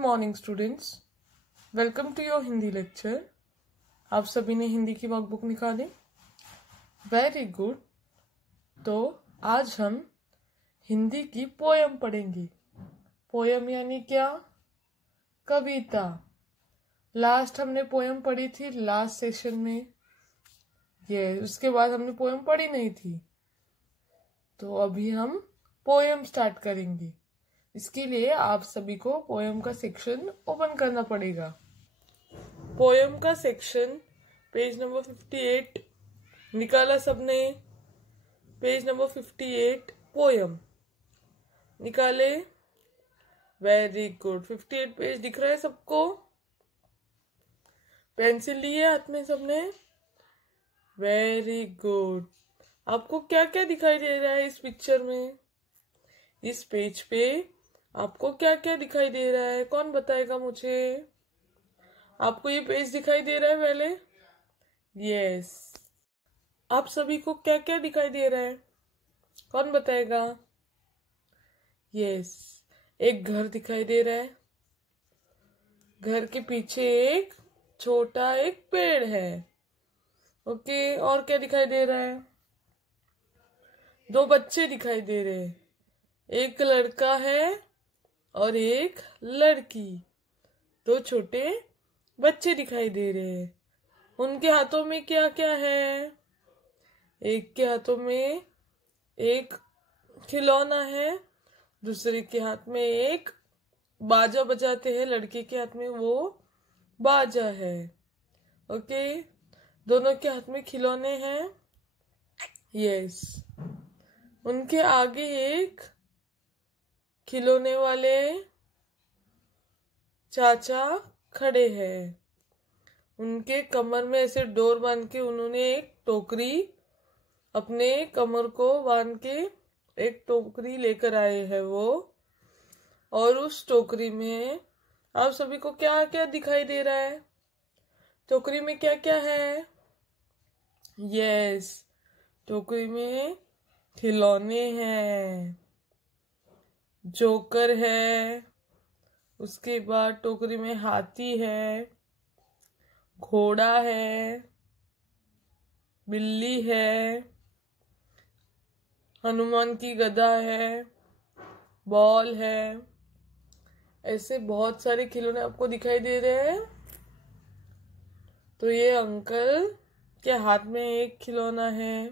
Morning students, welcome to your Hindi lecture. आप सभी ने हिंदी की वर्कबुक निकाली? Very good. तो आज हम हिंदी की पोयम पढ़ेंगे। पोयम यानी क्या? कविता। लास्ट हमने पोयम पढ़ी थी लास्ट सेशन में। उसके बाद हमने पोयम पढ़ी नहीं थी, तो अभी हम पोयम स्टार्ट करेंगे। इसके लिए आप सभी को पोयम का सेक्शन ओपन करना पड़ेगा। पोयम का सेक्शन पेज नंबर 58 निकाला सबने? पेज नंबर 58 पोयम निकाले? Very good. 58 पेज दिख रहा है सबको? पेंसिल लिए हाथ में सबने? Very good. आपको क्या क्या दिखाई दे रहा है इस पिक्चर में? इस पेज पे आपको क्या क्या दिखाई दे रहा है? कौन बताएगा मुझे? आपको ये पेज दिखाई दे रहा है पहले? यस। आप सभी को क्या क्या दिखाई दे रहा है? कौन बताएगा? यस, एक घर दिखाई दे रहा है। घर के पीछे एक छोटा एक पेड़ है। ओके, और क्या दिखाई दे रहा है? दो बच्चे दिखाई दे रहे हैं। एक लड़का है और एक लड़की। दो छोटे बच्चे दिखाई दे रहे हैं। उनके हाथों में क्या क्या है? एक के हाथों में एक खिलौना है, दूसरे के हाथ में एक बाजा बजाते हैं। लड़के के हाथ में वो बाजा है। ओके, दोनों के हाथ में खिलौने हैं। यस। उनके आगे एक खिलौने वाले चाचा खड़े हैं। उनके कमर में ऐसे डोर बांध के उन्होंने एक टोकरी, अपने कमर को बांध के एक टोकरी लेकर आए हैं वो। और उस टोकरी में आप सभी को क्या क्या दिखाई दे रहा है? टोकरी में क्या क्या है? यस, टोकरी में खिलौने हैं। जोकर है, उसके बाद टोकरी में हाथी है, घोड़ा है, बिल्ली है, हनुमान की गदा है, बॉल है। ऐसे बहुत सारे खिलौने आपको दिखाई दे रहे हैं। तो ये अंकल के हाथ में एक खिलौना है।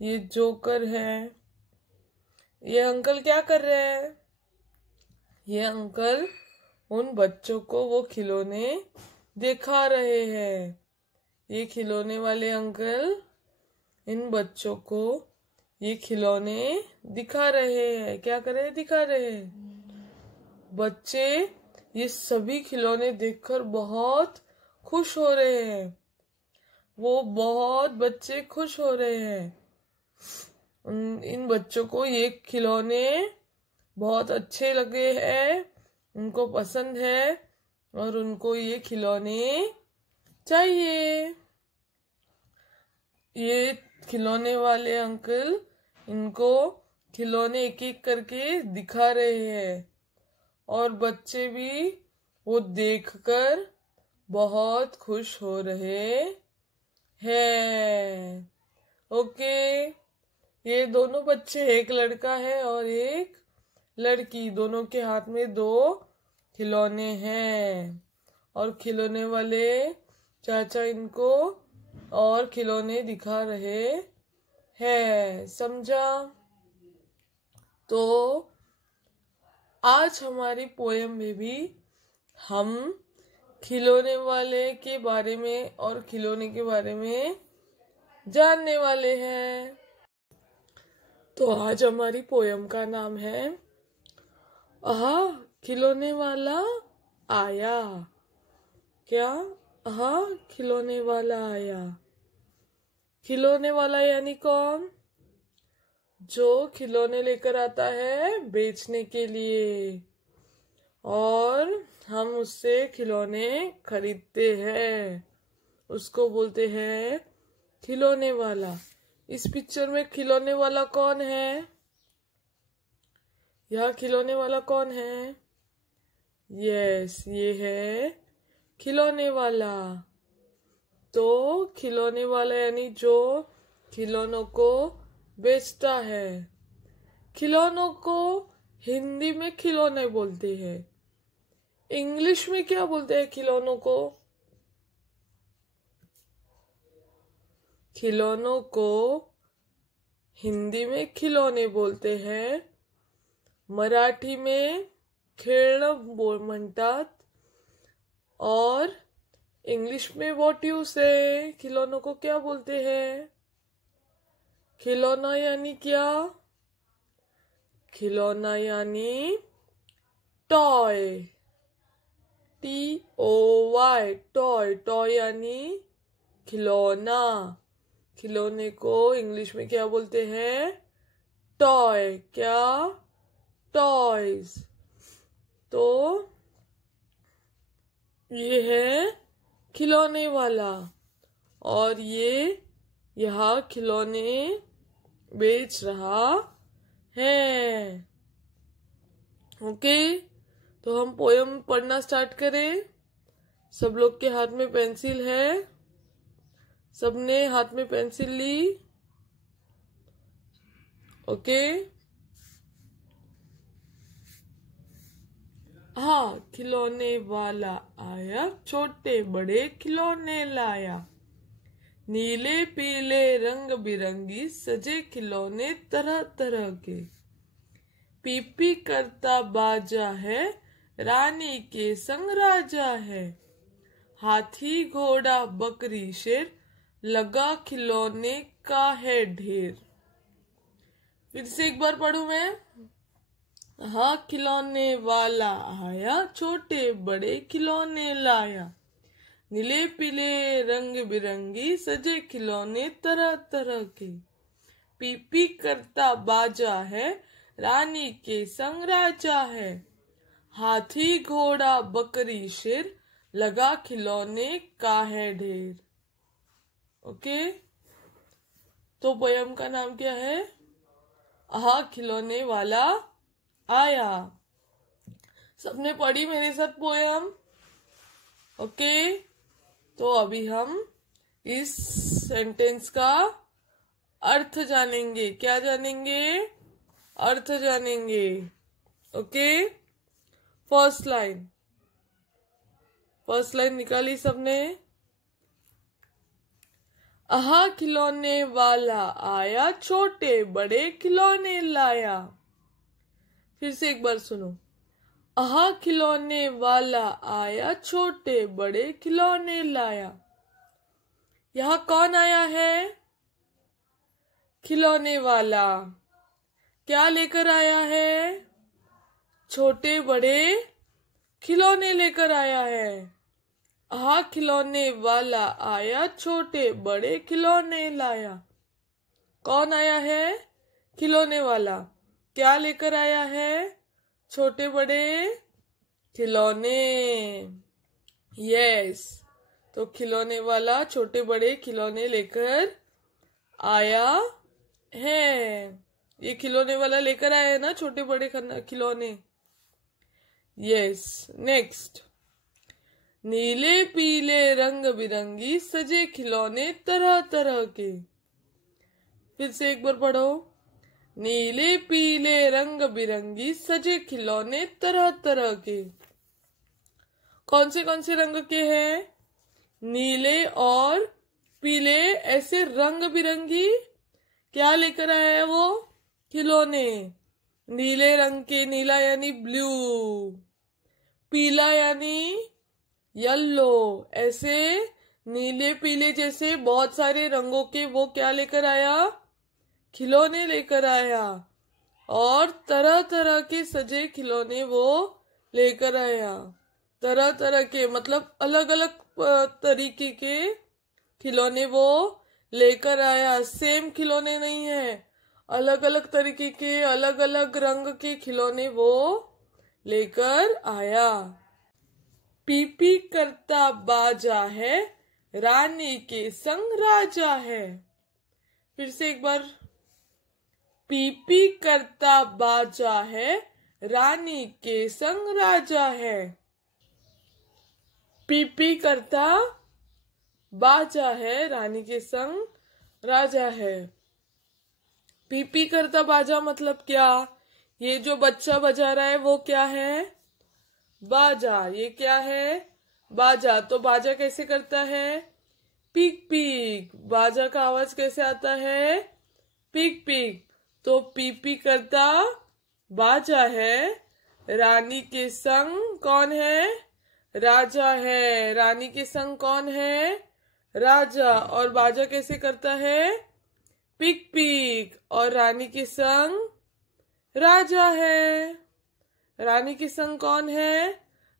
ये जोकर है। ये अंकल क्या कर रहे हैं? ये अंकल उन बच्चों को वो खिलौने दिखा रहे हैं। ये खिलौने वाले अंकल इन बच्चों को ये खिलौने दिखा रहे हैं। क्या कर रहे हैं? दिखा रहे हैं। बच्चे ये सभी खिलौने देखकर बहुत खुश हो रहे हैं। वो बहुत बच्चे खुश हो रहे हैं। इन बच्चों को ये खिलौने बहुत अच्छे लगे हैं, उनको पसंद है और उनको ये खिलौने चाहिए। ये खिलौने वाले अंकल इनको खिलौने एक एक करके दिखा रहे हैं और बच्चे भी वो देखकर बहुत खुश हो रहे हैं। ओके, ये दोनों बच्चे, एक लड़का है और एक लड़की, दोनों के हाथ में दो खिलौने हैं और खिलौने वाले चाचा इनको और खिलौने दिखा रहे हैं। समझा? तो आज हमारी पोयम में भी हम खिलौने वाले के बारे में और खिलौने के बारे में जानने वाले हैं। तो आज हमारी पोयम का नाम है आहा खिलौने वाला आया। क्या? आहा खिलौने वाला आया। खिलौने वाला यानी कौन? जो खिलौने लेकर आता है बेचने के लिए और हम उससे खिलौने खरीदते हैं, उसको बोलते हैं खिलौने वाला। इस पिक्चर में खिलौने वाला कौन है? यह खिलौने वाला कौन है? यस, ये है खिलौने वाला। तो खिलौने वाला यानी जो खिलौनों को बेचता है। खिलौनों को हिंदी में खिलौने बोलते हैं। इंग्लिश में क्या बोलते हैं खिलौनों को? खिलौनों को हिंदी में खिलौने बोलते हैं। मराठी में खेळणं म्हणतात और इंग्लिश में व्हाट यू से खिलौनों को क्या बोलते हैं? खिलौना यानी क्या? खिलौना यानी टॉय, TOY, टॉय। टॉय यानी खिलौना। खिलौने को इंग्लिश में क्या बोलते हैं? टॉय। क्या? टॉयज। तो ये है खिलौने वाला और ये यहाँ खिलौने बेच रहा है। ओके, तो हम पोयम पढ़ना स्टार्ट करें। सब लोग के हाथ में पेंसिल है? सबने हाथ में पेंसिल ली? ओके। हाँ, खिलौने वाला आया, छोटे बड़े खिलौने लाया। नीले पीले रंग बिरंगी सजे खिलौने तरह तरह के। पीपी करता बाजा है, रानी के संग राजा है। हाथी घोड़ा बकरी शेर, लगा खिलौने का है ढेर। फिर से एक बार पढ़ूं मैं। हाँ, खिलौने वाला आया, छोटे बड़े खिलौने लाया। नीले पीले रंग बिरंगी सजे खिलौने तरह तरह के। पीपी करता बाजा है, रानी के संग राजा है। हाथी घोड़ा बकरी शेर, लगा खिलौने का है ढेर। ओके, तो पोयम का नाम क्या है? हाँ, खिलौने वाला आया। सबने पढ़ी मेरे साथ पोयम? ओके, तो अभी हम इस सेंटेंस का अर्थ जानेंगे। क्या जानेंगे? अर्थ जानेंगे। Okay, first line. First line निकाली सबने? आहा खिलौने वाला आया, छोटे बड़े खिलौने लाया। फिर से एक बार सुनो। आहा खिलौने वाला आया, छोटे बड़े खिलौने लाया। यहाँ कौन आया है? खिलौने वाला। क्या लेकर आया है? छोटे बड़े खिलौने लेकर आया है। आहा खिलौने वाला आया, छोटे बड़े खिलौने लाया। कौन आया है? खिलौने वाला। क्या लेकर आया है? छोटे बड़े खिलौने। यस, तो खिलौने वाला छोटे बड़े खिलौने लेकर आया है। ये खिलौने वाला लेकर आया है ना छोटे बड़े खिलौने। Yes, next. नीले पीले रंग बिरंगी सजे खिलौने तरह तरह के। फिर से एक बार पढ़ो। नीले पीले रंग बिरंगी सजे खिलौने तरह तरह के। कौन से रंग के हैं? नीले और पीले, ऐसे रंग बिरंगी। क्या लेकर आया है वो? खिलौने। नीले रंग के, नीला यानी ब्लू, पीला यानी येलो। ऐसे नीले पीले जैसे बहुत सारे रंगों के वो क्या लेकर आया? खिलौने लेकर आया। और तरह तरह के सजे खिलौने वो लेकर आया। तरह तरह के मतलब अलग अलग तरीके के खिलौने वो लेकर आया। सेम खिलौने नहीं है, अलग अलग तरीके के अलग अलग रंग के खिलौने वो लेकर आया। पीपी करता बाजा है, रानी के संग राजा है। फिर से एक बार। पीपी करता बाजा है, रानी के संग राजा है। पीपी करता बाजा है, रानी के संग राजा है। पीपी करता बाजा मतलब क्या? ये जो बच्चा बजा रहा है वो क्या है? बाजा। ये क्या है? बाजा। तो बाजा कैसे करता है? Peak peak. बाजा का आवाज कैसे आता है? Peak peak. तो पीपी करता बाजा है, रानी के संग कौन है? राजा है। रानी के संग कौन है? राजा। और बाजा कैसे करता है? पिक पिक। और रानी के संग राजा है। रानी के संग कौन है?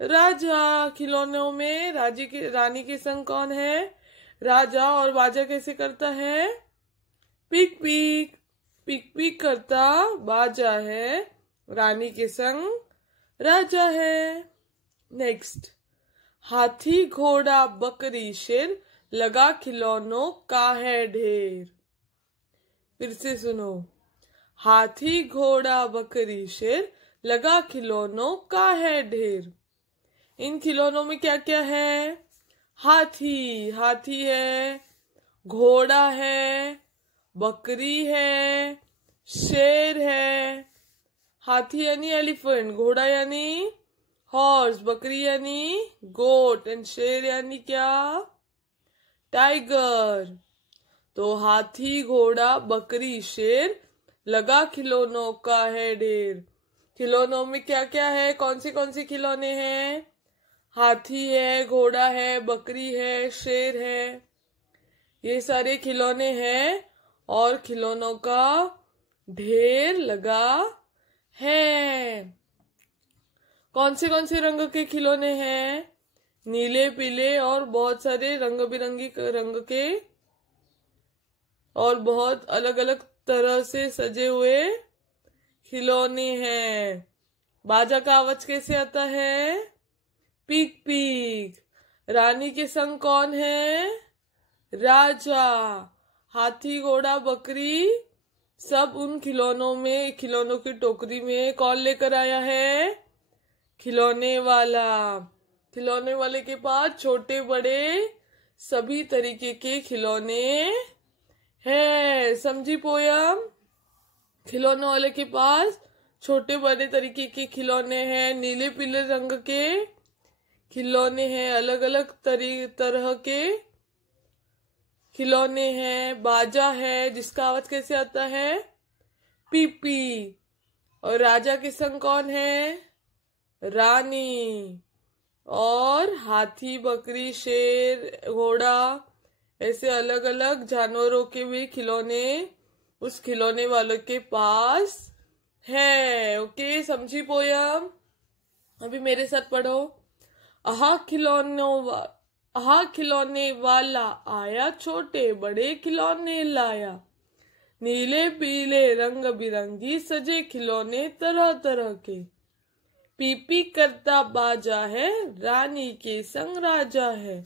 राजा। खिलौनों में रानी के संग कौन है? राजा। और बाजा कैसे करता है? पिक पिक। पिक पिक करता बाजा है, रानी के संग राजा है। नेक्स्ट, हाथी घोड़ा बकरी शेर लगा खिलौनों का है ढेर। फिर से सुनो, हाथी घोड़ा बकरी शेर लगा खिलौनों का है ढेर। इन खिलौनों में क्या क्या है? हाथी है, घोड़ा है, बकरी है, शेर है। हाथी यानी एलिफेंट, घोड़ा यानी हॉर्स, बकरी यानी गोट एंड शेर यानी क्या? टाइगर। तो हाथी घोड़ा बकरी शेर लगा खिलौनों का है ढेर। खिलौनों में क्या क्या है? कौन से खिलौने हैं? हाथी है, घोड़ा है, बकरी है, शेर है। ये सारे खिलौने हैं और खिलौनों का ढेर लगा है। कौन से रंग के खिलौने हैं? नीले, पीले और बहुत सारे रंग बिरंगी रंग के और बहुत अलग अलग तरह से सजे हुए खिलौने हैं। बाजा का आवाज कैसे आता है? Peak peak. रानी के संग कौन है? राजा। हाथी घोड़ा बकरी सब उन खिलौनों की टोकरी में कौन लेकर आया है? खिलौने वाला। खिलौने वाले के पास छोटे बड़े सभी तरीके के खिलौने हैं। समझी पोयम? खिलौने वाले के पास छोटे बड़े तरीके के खिलौने हैं, नीले पीले रंग के खिलौने हैं, अलग अलग तरह के खिलौने हैं। बाजा है जिसका आवाज कैसे आता है? पीपी। और राजा के संग कौन है? रानी। और हाथी, बकरी, शेर, घोड़ा ऐसे अलग अलग जानवरों के भी खिलौने उस खिलौने वालों के पास है। ओके, समझी पोयम? अभी मेरे साथ पढ़ो। आहा खिलौने वाला आया, छोटे बड़े खिलौने लाया, नीले पीले रंग बिरंगी सजे खिलौने तरह तरह के। पीपी करता बाजा है, रानी के संग राजा है।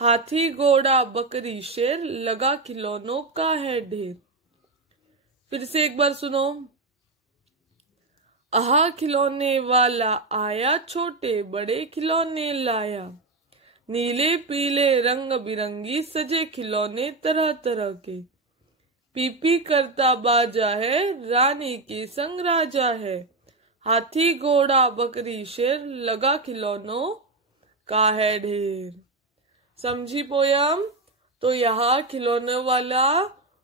हाथी घोड़ा बकरी शेर लगा खिलौनों का है ढेर। फिर से एक बार सुनो। आहा खिलौने वाला आया, छोटे बड़े खिलौने लाया, नीले पीले रंग बिरंगी सजे खिलौने तरह तरह के। पीपी करता बाजा है, रानी के संग राजा है। हाथी घोड़ा बकरी शेर लगा खिलौनों का है ढेर। समझी पोयम? तो यहाँ खिलौने वाला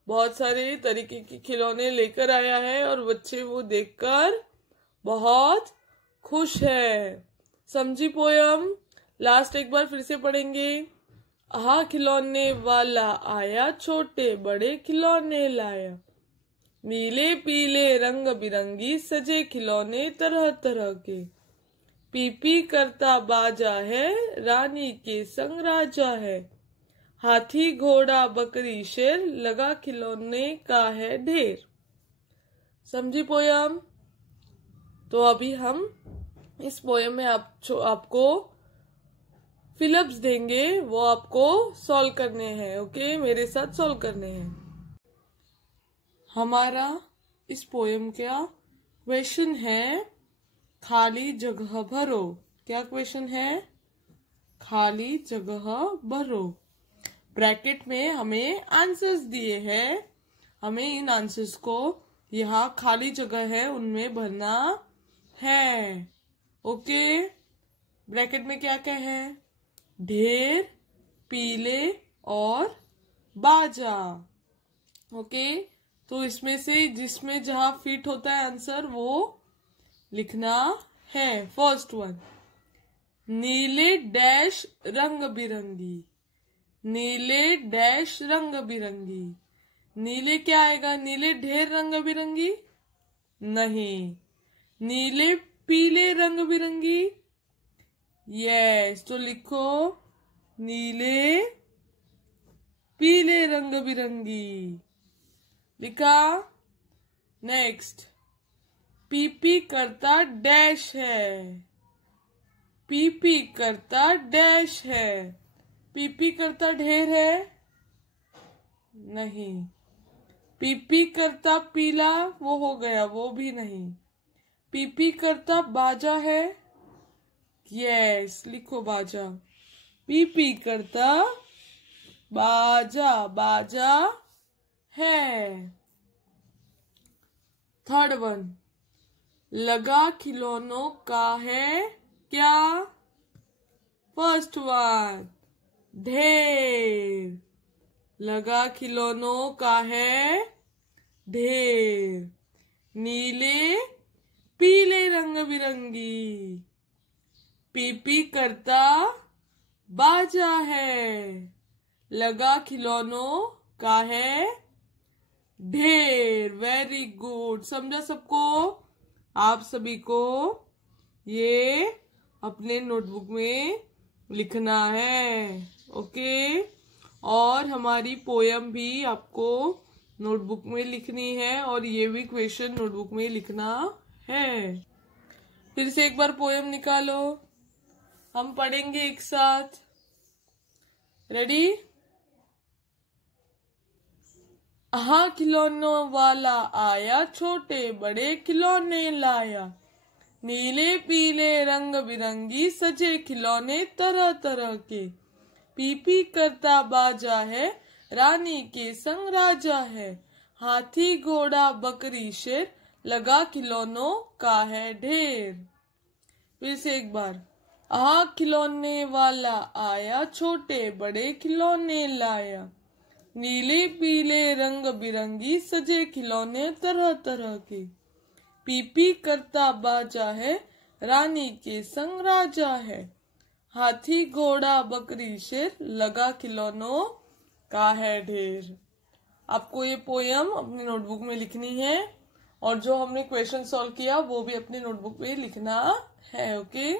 बहुत सारे तरीके के खिलौने लेकर आया है और बच्चे वो देखकर बहुत खुश है। समझी पोयम? लास्ट एक बार फिर से पढ़ेंगे। आहा खिलौने वाला आया, छोटे बड़े खिलौने लाया, नीले पीले रंग बिरंगी सजे खिलौने तरह तरह के। पीपी करता बाजा है, रानी के संग राजा है। हाथी घोड़ा बकरी शेर लगा खिलौने का है ढेर। समझी पोयम? तो अभी हम इस पोयम में आपको फिलअप्स देंगे, वो आपको सॉल्व करने हैं। ओके, मेरे साथ सॉल्व करने हैं। हमारा इस पोयम का क्वेश्चन है, खाली जगह भरो। क्या क्वेश्चन है? खाली जगह भरो। ब्रैकेट में हमें आंसर्स दिए हैं, हमें इन आंसर्स को यहाँ खाली जगह है उनमें भरना है। ओके, ब्रैकेट में क्या क्या है? ढेर, पीले और बाजा। ओके, तो इसमें से जिसमें जहां फिट होता है आंसर वो लिखना है। फर्स्ट वन, नीले डैश रंग बिरंगी। नीले डैश रंग बिरंगी। नीले क्या आएगा? नीले ढेर रंग बिरंगी नहीं। नीले पीले रंग बिरंगी, यस, तो लिखो नीले पीले रंग बिरंगी। लिखा। नेक्स्ट, पीपी करता डैश है। पीपी करता डैश है। पीपी करता ढेर है नहीं। पीपी करता पीला, वो हो गया, वो भी नहीं। पीपी करता बाजा है, यस, लिखो बाजा। पीपी करता बाजा, बाजा है। थर्ड वन, लगा खिलौनों का है क्या? फर्स्ट वन, ढेर। लगा खिलौनों का है ढेर। नीले पीले रंग बिरंगी। पीपी करता बाजा है। लगा खिलौनों का है ढेर। वेरी गुड, समझा सबको? आप सभी को ये अपने नोटबुक में लिखना है। ओके, और हमारी पोयम भी आपको नोटबुक में लिखनी है और ये भी क्वेश्चन नोटबुक में लिखना है। फिर से एक बार पोयम निकालो, हम पढ़ेंगे एक साथ। रेडी? हाँ, खिलौनों वाला आया, छोटे बड़े खिलौने लाया। नीले पीले रंग बिरंगी सजे खिलौने तरह तरह के। पीपी करता बाजा है, रानी के संग राजा है। हाथी घोड़ा बकरी शेर, लगा खिलौनों का है ढेर। फिर से एक बार, खिलौने वाला आया, छोटे बड़े खिलौने लाया। नीले पीले रंग बिरंगी सजे खिलौने तरह तरह के। पीपी करता बाजा है, रानी के संग राजा है। हाथी घोड़ा बकरी शेर, लगा खिलौनों का है ढेर। आपको ये पोयम अपनी नोटबुक में लिखनी है और जो हमने क्वेश्चन सॉल्व किया वो भी अपनी नोटबुक में लिखना है। ओके।